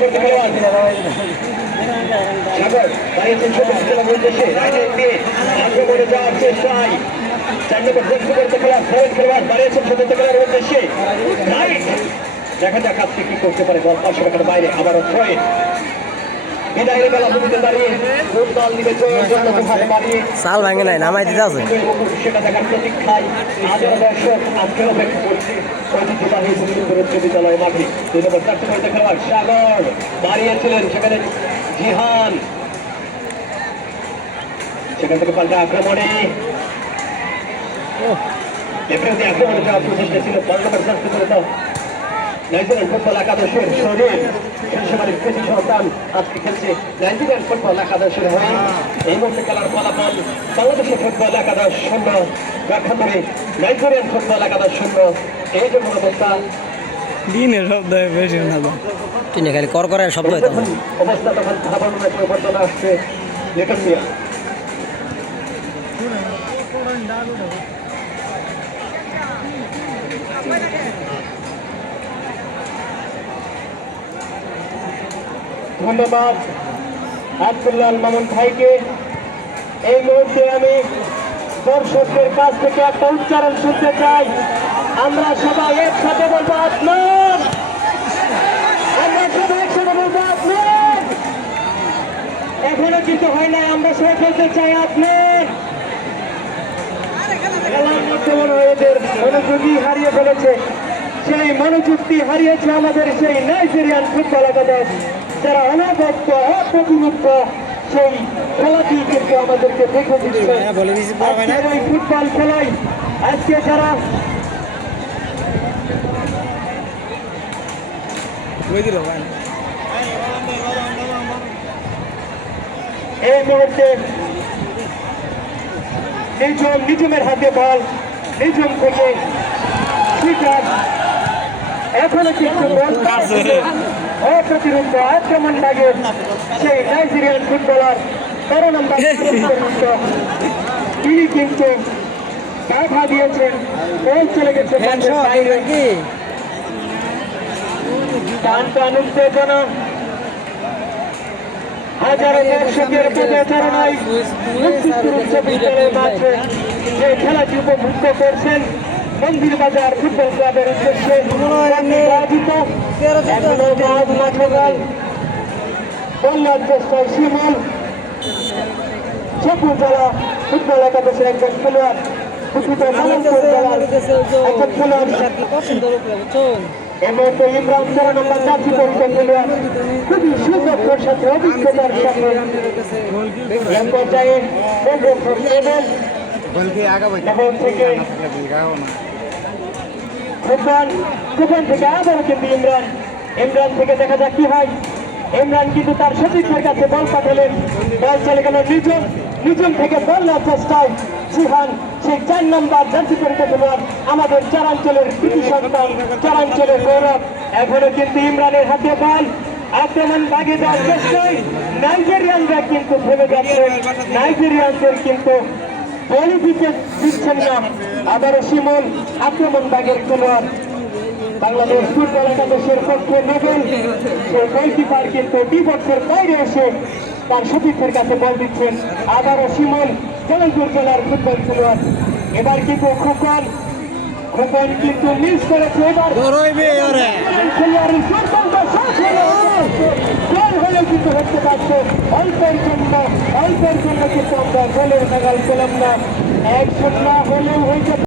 করতে সাগর দিয়ে আক্রমণে যাওয়ার চেষ্টায় চার নম্বর করতে খেলোয়াড় ফরেন খেলোয়াড় খেলার উদ্দেশ্যে রাইট দেখা যাক আজকে কি করতে পারে বল পাঁচশো টাকার বাইরে আবারও ছয়। চাল ভাঙে নাই নামাই দিতে আছে। সেটা দেখার প্রতীক্ষায় হাজার দর্শক আজকের অপেক্ষা করছে। ঐতিহ্যবাহী উচ্চ বিদ্যালয় মাঠে। দুই নম্বর চারটে করতে খেলোয়াড় সাগর দাঁড়িয়েছিলেন সেখানে জিহান। সেখান থেকে পাল্টা আক্রমণে। আক্রমণে যাওয়ার প্রচেষ্টা ছিল নম্বর নাইজেরিয়ান ফুটবল একাদশের শরীর শিশুমানের কৃষি সন্তান আজকে খেলছে নাইজেরিয়ান ফুটবল একাদশের হয়ে। এই মুহূর্তে খেলার ফলাফল বাংলাদেশের ফুটবল একাদশ শূন্য ব্যাখ্যা করে নাইজেরিয়ান ফুটবল একাদশ শূন্য। এই জন্য অবস্থা। দিনের শব্দ বেশি না তিনি খালি কর করে শব্দ হইতাম তখন। অবস্থা তখন পরিবর্তন আসছে। লিটন ধন্যবাদ। আব্দুল্লাল মামুন ভাইকে এই মুহূর্তে আমি দর্শকদের কাছ থেকে একটা উচ্চারণ শুনতে চাই। আমরা সবাই একসাথে বলব আপনার আমরা সবাই একসাথে এখনও কিন্তু হয় না আমরা সবাই খেলতে চাই আপনার খেলার মধ্যে মনে হয় এদের মনোযোগী হারিয়ে ফেলেছে। সেই মনোযুক্তি হারিয়েছে আমাদের সেই নাইজেরিয়ান ফুটবল একাদশ। যারা অনাগত অপ্রতিরুদ্ধ সেই খেলাটি কিন্তু আমাদেরকে দেখে দিচ্ছে। হ্যাঁ, পাবে ওই ফুটবল খেলায় আজকে যারা এই মুহূর্তে নিজম নিজমের হাতে বল নিজম থেকে শিকার এখনও কিন্তু অপ্রতিরোধ আক্রমণ লাগে সেই নাইজেরিয়ান ফুটবলার তেরো নম্বর তিনি কিন্তু বাধা দিয়েছেন চলে গেছে মাঠের টান টান উত্তেজনা হাজারো দর্শকের প্রচারণায় মুক্তিপুর উচ্চ বিদ্যালয়ের মাঠে যে খেলাটি উপভোগ করছেন মন্দির বাজার ফুটবল ক্লাবের উদ্দেশ্যে আয়োজিত চেষ্টায় শিমল শেখুর ফুটবল একাদশের একজন খেলোয়াড় খুবই এবেল তখন থেকে খুবন খুবন থেকে আবারও কিন্তু ইমরান। ইমরান থেকে দেখা যাক কি হয়। ইমরান কিন্তু তার সতীর্থের কাছে বল পাঠালেন। বল চলে গেল নিজম নিজম থেকে বল নেওয়ার চেষ্টায় সিহান, সেই চার নম্বর পরিচিত খেলোয়াড়, আমাদের চারাঞ্চলের কৃতি সন্তান, চারাঞ্চলের গৌরব। এখনও কিন্তু ইমরানের হাতে বল। আক্রমণ ভাগে দেওয়ার চেষ্টায় নাইজেরিয়ানরা কিন্তু থেমে যাচ্ছে নাইজেরিয়ানদের কিন্তু বলি দিতে দিচ্ছেন না আবারও শিমন আক্রমণ ভাগের খেলোয়াড়। বাংলাদেশ ফুটবল একাদশের পক্ষে নোবেল। সেই গোলকিপার কিন্তু বিপক্ষের বাইরে এসে তার সতীর্থের কাছে বল দিচ্ছেন আবারও শিমন জালালপুর জেলার ফুটবল খেলোয়াড়। এবার কিন্তু খোকন খোকন কিন্তু মিস করেছে। এবার খেলোয়াড়ের হলেও পাচ্ছ অল্পের জন্য অল্পের জন্য কিন্তু আমরা গোলের মেগাল পেলাম না। এক শূন্য হলেও হইতে